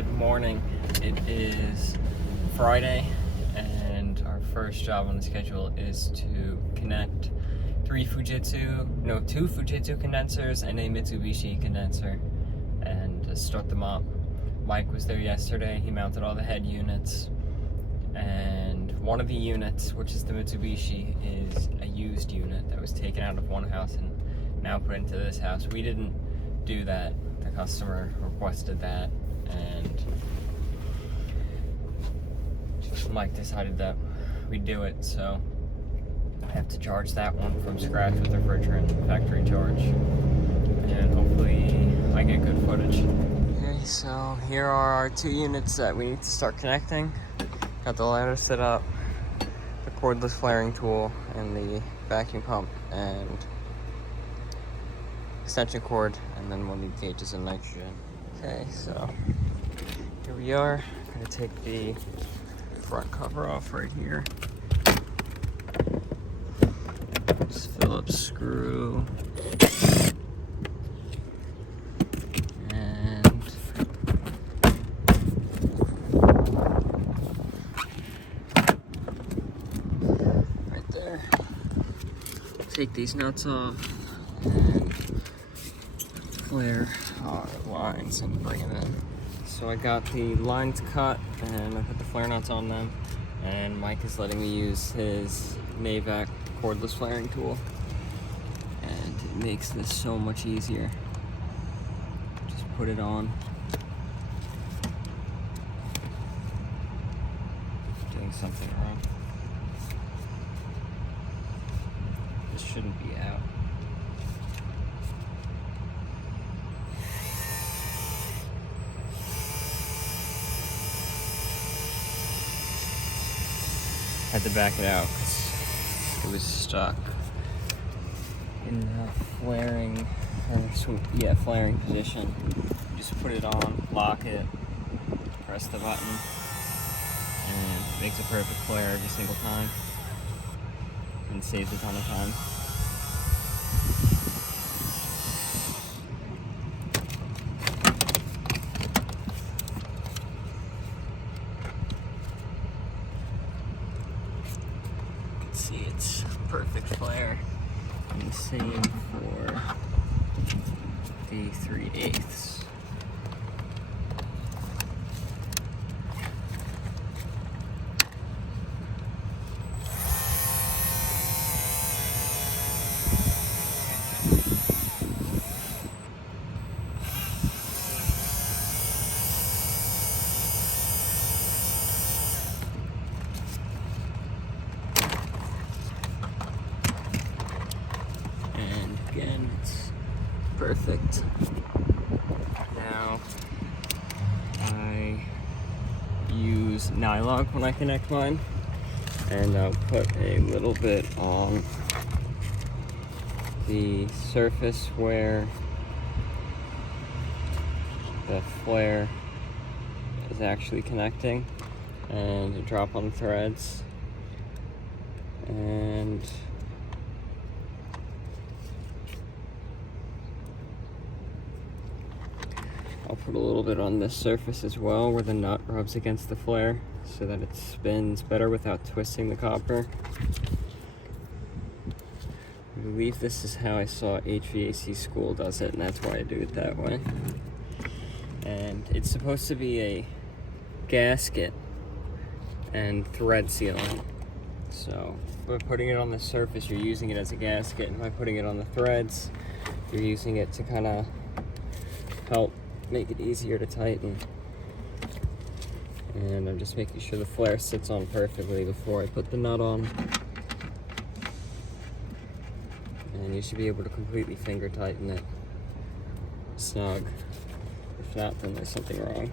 Good morning. It is Friday and our first job on the schedule is to connect two Fujitsu condensers and a Mitsubishi condenser and start them up. Mike was there yesterday. He mounted all the head units, and one of the units, which is the Mitsubishi, is a used unit that was taken out of one house and now put into this house. We didn't do that. The customer requested that, and Mike decided that we'd do it, so I have to charge that one from scratch with refrigerant factory charge, and hopefully I get good footage. Okay, so here are our two units that we need to start connecting. Got the ladder set up, the cordless flaring tool, and the vacuum pump, and extension cord, and then we'll need gauges and nitrogen. Okay, so here we are. I'm gonna take the front cover off right here. Just Phillips screw. And right there. Take these nuts off and flare our lines and bring it in. So I got the lines cut and I put the flare nuts on them, and Mike is letting me use his Mavic cordless flaring tool, and it makes this so much easier. Just put it on. Doing something wrong. This shouldn't be out. Had to back it out because it was stuck in the flaring position. You just put it on, lock it, press the button, and it makes a perfect flare every single time and saves a ton of time. See, it's perfect flare, and the same for the 3/8. Again, it's perfect. Now, I use nylon when I connect mine, and I'll put a little bit on the surface where the flare is actually connecting, and drop on the threads, and I'll put a little bit on this surface as well where the nut rubs against the flare so that it spins better without twisting the copper. I believe this is how I saw HVAC school does it, and that's why I do it that way. And it's supposed to be a gasket and thread sealing. So by putting it on the surface, you're using it as a gasket, and by putting it on the threads, you're using it to kind of help make it easier to tighten. And I'm just making sure the flare sits on perfectly before I put the nut on. And you should be able to completely finger tighten it snug. If not, then there's something wrong.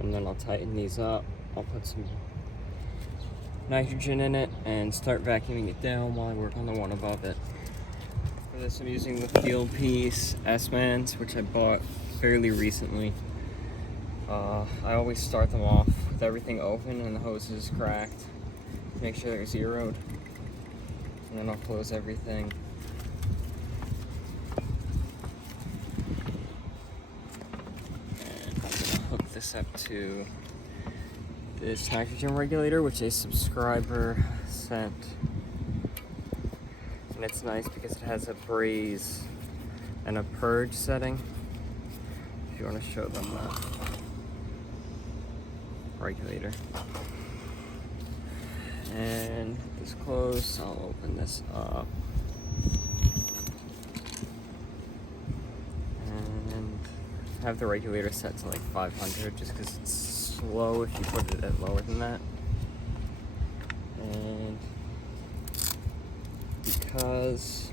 And then I'll tighten these up. I'll put some nitrogen in it and start vacuuming it down while I work on the one above it. For this, I'm using the Field Piece S-Mans, which I bought fairly recently. I always start them off with everything open and the hose is cracked. Make sure they're zeroed. And then I'll close everything. And I'm gonna hook this up to this nitrogen regulator, which a subscriber sent. And it's nice because it has a braze and a purge setting. If you want to show them the regulator. And this closed, I'll open this up. And have the regulator set to like 500 just because it's slow if you put it at lower than that. And because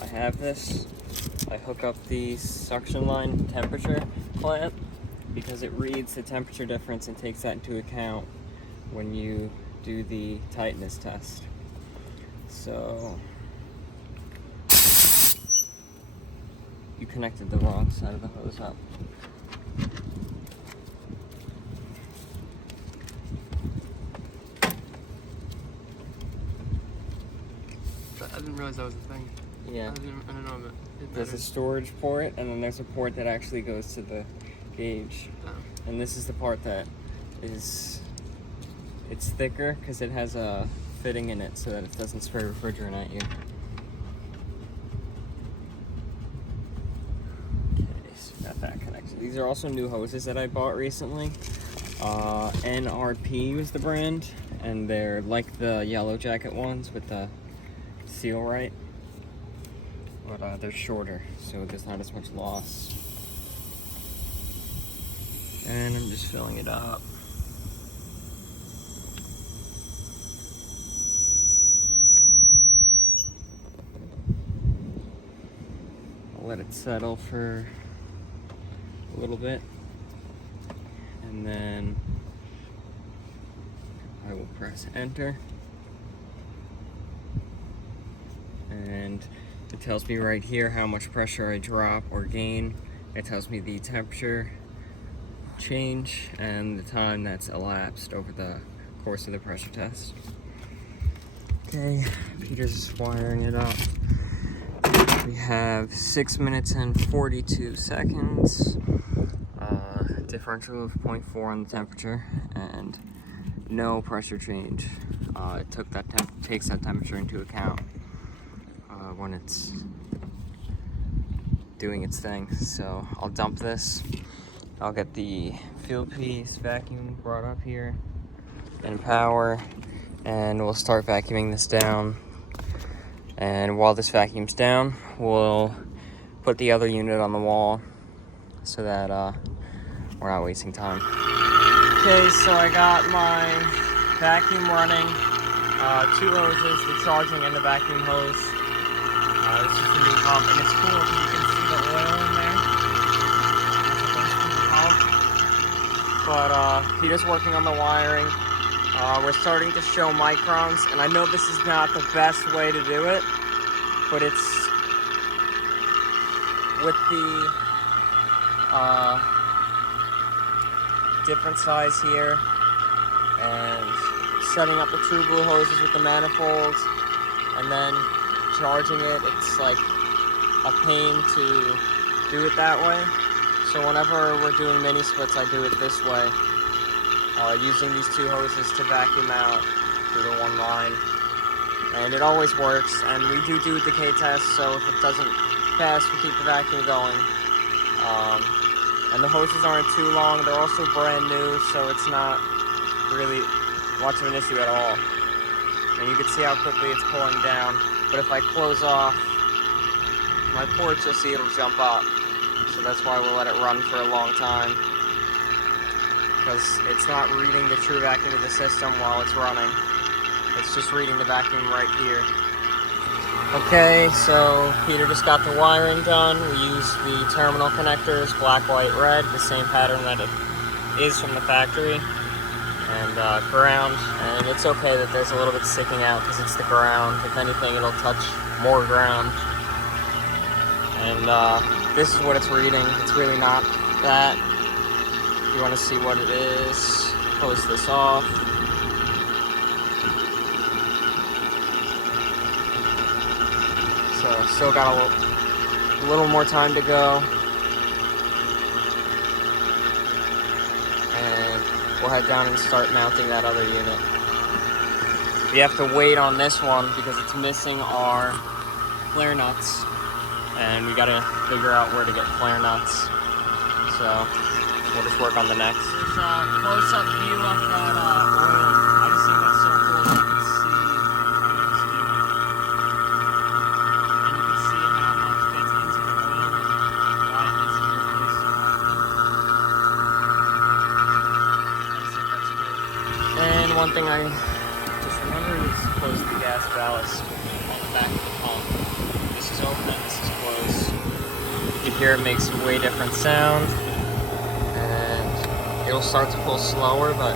I have this, I hook up the suction line temperature clamp because it reads the temperature difference and takes that into account when you do the tightness test. So you connected the wrong side of the hose up. I didn't realize that was a thing. Yeah. I don't know, but there's a storage port, and then there's a port that actually goes to the gauge. Oh. And this is the part that is, it's thicker because it has a fitting in it so that it doesn't spray refrigerant at you. Okay, so got that connected. These are also new hoses that I bought recently. NRP was the brand, and they're like the Yellow Jacket ones with the seal right, but they're shorter, so there's not as much loss. And I'm just filling it up. I'll let it settle for a little bit, and then I will press enter. And it tells me right here how much pressure I drop or gain. It tells me the temperature change and the time that's elapsed over the course of the pressure test. Okay, Peter's wiring it up. We have 6 minutes and 42 seconds. Differential of 0.4 on the temperature and no pressure change. It takes that temperature into account when it's doing its thing. So I'll dump this. I'll get the field piece vacuum brought up here and power, and we'll start vacuuming this down. And while this vacuums down, we'll put the other unit on the wall so that we're not wasting time. Okay, so I got my vacuum running, 2 hoses, the charging and the vacuum hose. This is the new pump, and it's cool because you can see the oil in there. But Peter's working on the wiring. We're starting to show microns, and I know this is not the best way to do it, but it's with the different size here, and setting up the true blue hoses with the manifolds, and then charging it. It's like a pain to do it that way. So whenever we're doing mini splits, I do it this way, using these 2 hoses to vacuum out through the one line. And it always works, and we do a decay test, so if it doesn't pass, we keep the vacuum going. And the hoses aren't too long, they're also brand new, so it's not really much of an issue at all. And you can see how quickly it's pulling down, but if I close off my ports, you'll see it'll jump up. So that's why we'll let it run for a long time, because it's not reading the true vacuum of the system while it's running. It's just reading the vacuum right here. Okay, so Peter just got the wiring done. We used the terminal connectors, black, white, red, the same pattern that it is from the factory, and ground. And it's okay that there's a little bit sticking out because it's the ground. If anything, it'll touch more ground. And this is what it's reading. It's really not that. If you want to see what it is, close this off. So still got a little more time to go. And we'll head down and start mounting that other unit. We have to wait on this one because it's missing our flare nuts. And we gotta figure out where to get flare nuts. So we'll just work on the next. There's a close-up view of that oil. I just think that's so cool that you can see what it's doing. And you can see how much gets into the oil and why it needs to be replaced so often. I just think that's cool. And one thing I just remembered is close the gas ballast on the back of the pump. This is open and this is closed. You hear it makes a way different sound. It'll start to pull slower, but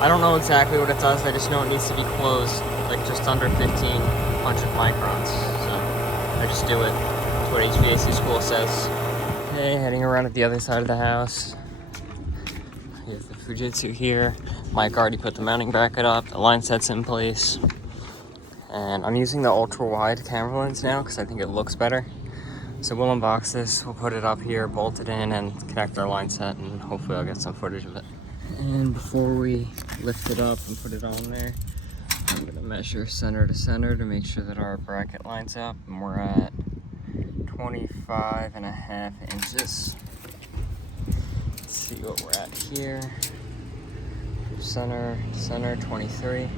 I don't know exactly what it does. I just know it needs to be closed, like just under 1500 microns. So I just do it. That's what HVAC school says. Okay, heading around at the other side of the house. We have the Fujitsu here. Mike already put the mounting bracket up. The line set's in place. And I'm using the ultra wide camera lens now because I think it looks better. So we'll unbox this, we'll put it up here, bolt it in, and connect our line set, and hopefully I'll get some footage of it. And before we lift it up and put it on there, I'm gonna measure center to center to make sure that our bracket lines up, and we're at 25.5 inches. Let's see what we're at here. Center to center, 23.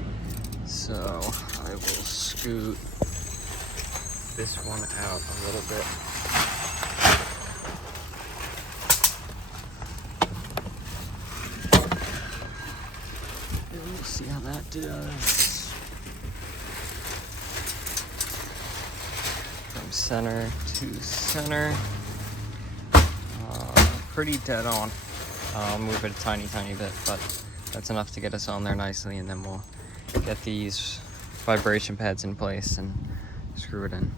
So I will scoot this one out a little bit. And we'll see how that does. From center to center. Pretty dead on. I'll move it a tiny bit, but that's enough to get us on there nicely, and then we'll get these vibration pads in place and screw it in.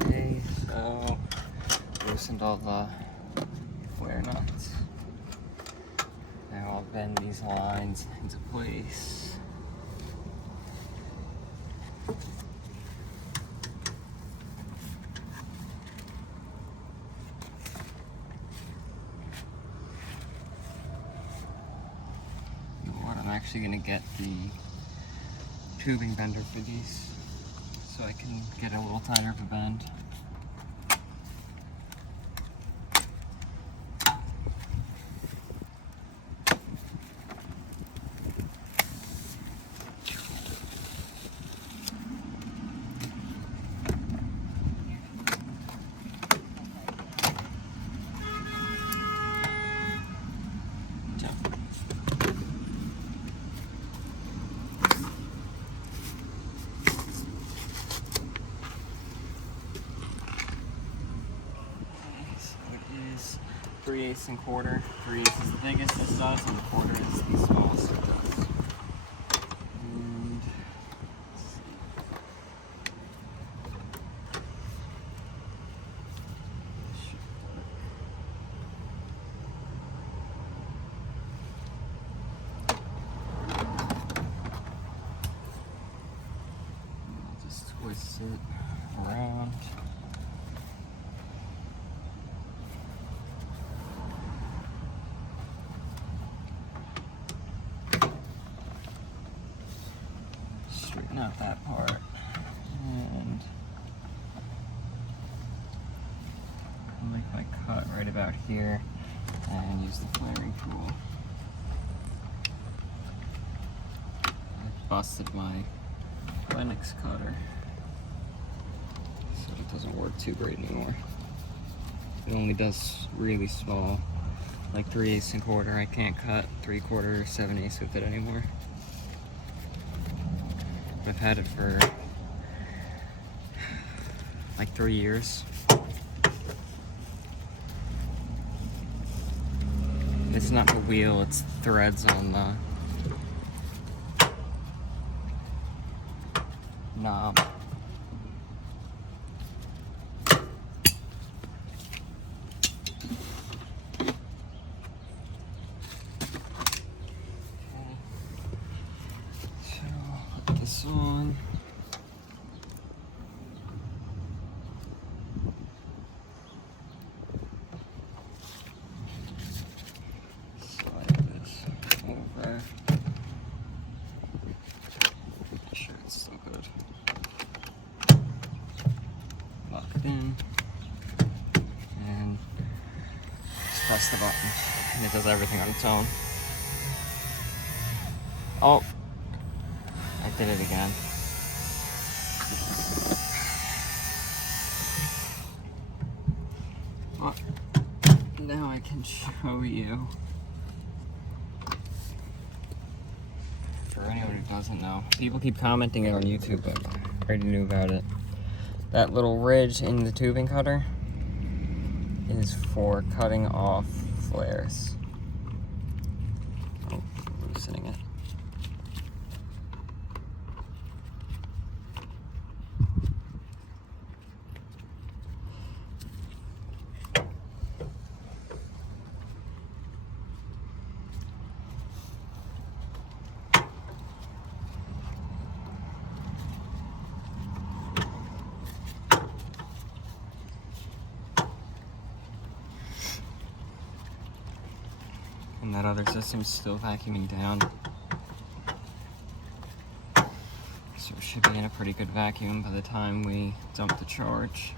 Okay, so loosened all the flare nuts. Now I'll bend these lines into place. You know what, I'm actually gonna get the tubing bender for these, so I can get a little tighter of a bend. is 3/8 and quarter. 3/8 is the biggest this does, and the quarter is the smallest it does. And let's see. I'll just twist it around. Straighten out that part, and I'll make my cut right about here and use the flaring tool. I busted my LENOX cutter, so it doesn't work too great anymore. It only does really small, like 3/8 and quarter. I can't cut 3/4 or 7/8 with it anymore. I've had it for like 3 years. It's not the wheel, it's threads on the knob. this on. Slide this over. Make sure it's still good. Lock it in. And just press the button. And it does everything on its own. Oh, I did it again. Well, now I can show you. For anyone who doesn't know, people keep commenting it on YouTube, but I already knew about it. That little ridge in the tubing cutter is for cutting off flares. Oh, loosening it. And that other system's still vacuuming down. So it should be in a pretty good vacuum by the time we dump the charge.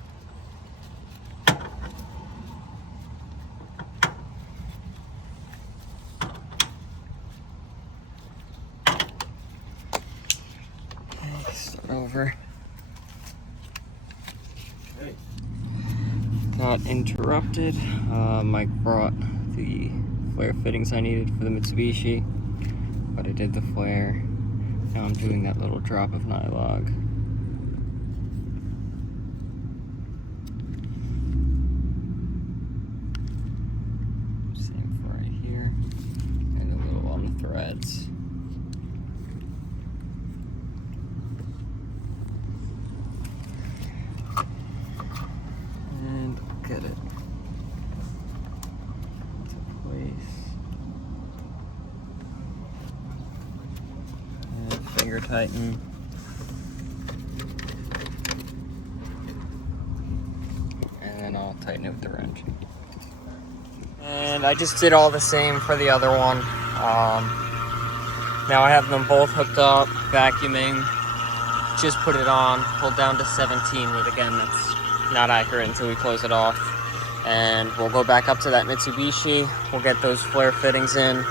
Okay, start over. Got interrupted. Mike brought the flare fittings I needed for the Mitsubishi, but I did the flare. Now I'm doing that little drop of nylog. Same for right here, and a little on the threads. And get it. Finger tighten. And then I'll tighten it with the wrench. And I just did all the same for the other one. Now I have them both hooked up, vacuuming. Just put it on, pulled down to 17, but again, that's not accurate until we close it off. And we'll go back up to that Mitsubishi. We'll get those flare fittings in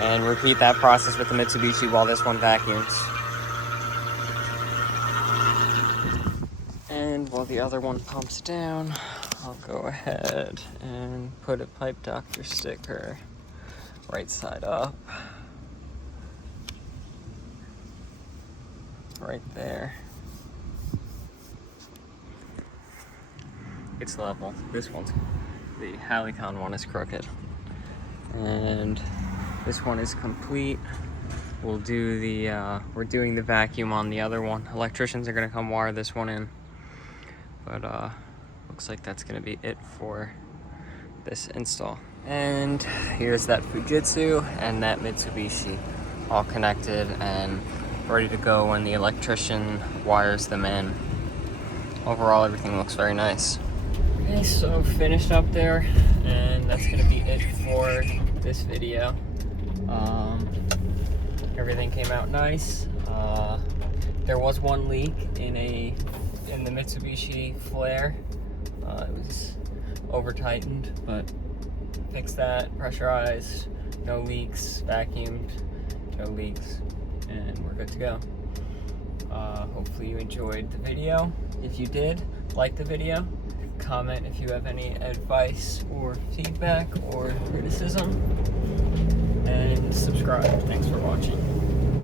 and repeat that process with the Mitsubishi while this one vacuums. And while the other one pumps down, I'll go ahead and put a pipe doctor sticker right side up. Right there. It's level. This one's, the Halicon one is crooked. And this one is complete. We'll do the, we're doing the vacuum on the other one. Electricians are gonna come wire this one in. But looks like that's gonna be it for this install. And here's that Fujitsu and that Mitsubishi all connected and ready to go when the electrician wires them in. Overall, everything looks very nice. Okay, so finished up there, and that's gonna be it for this video. Everything came out nice. There was one leak in the Mitsubishi flare. It was over tightened, but fixed that, pressurized, no leaks, vacuumed, no leaks, and we're good to go. Hopefully you enjoyed the video. If you did, like the video, comment if you have any advice or feedback or criticism, and subscribe. Thanks for watching.